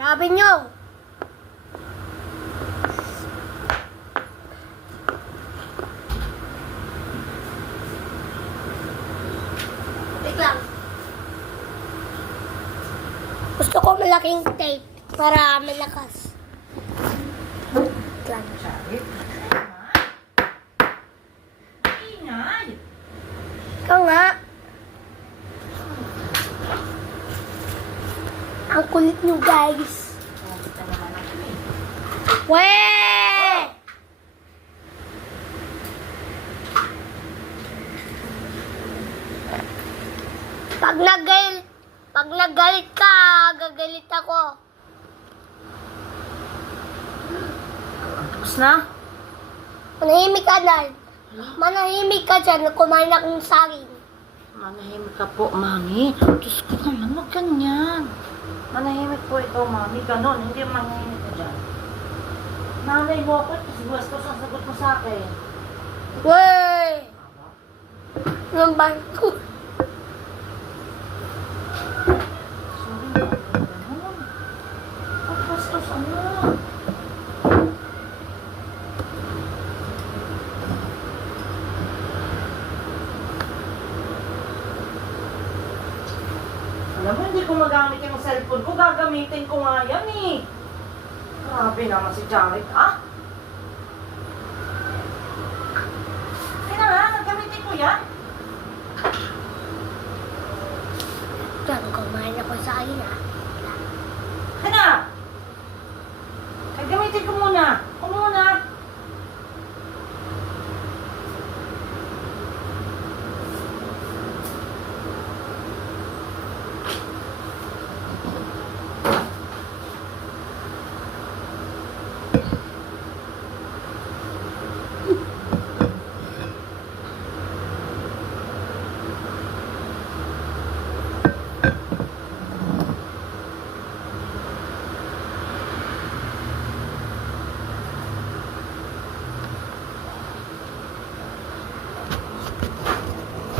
Grabe nyo! Wait lang. Gusto ko malaking tape para malakas. Wait lang. Ingay! Ikaw nga. Ang kulit nyo, guys. Ito naman ako eh. Weh! Pag nagalit ka, gagalit ako. Tapos na? Manahimik ka dyan. Manahimik ka dyan. Kumain akong saging. Manahimik ka po, Mami. Diyos ko naman, huwag ganyan. Manahimik po ito, Mami. Ganon, hindi manahimik ka dyan. Nanay mo ako, kasi bastos ang sagot mo sa akin. Wey! Anong ba? Sorry, Mami. Ganon. Ang bastos, ano? Alam mo, hindi ko magamit yung cellphone ko. Gagamitin ko nga yan eh. Grabe naman si Jared, ah. Kaya nga, nagamitin ko yan. Diyan, kumain ako sa saging, ah.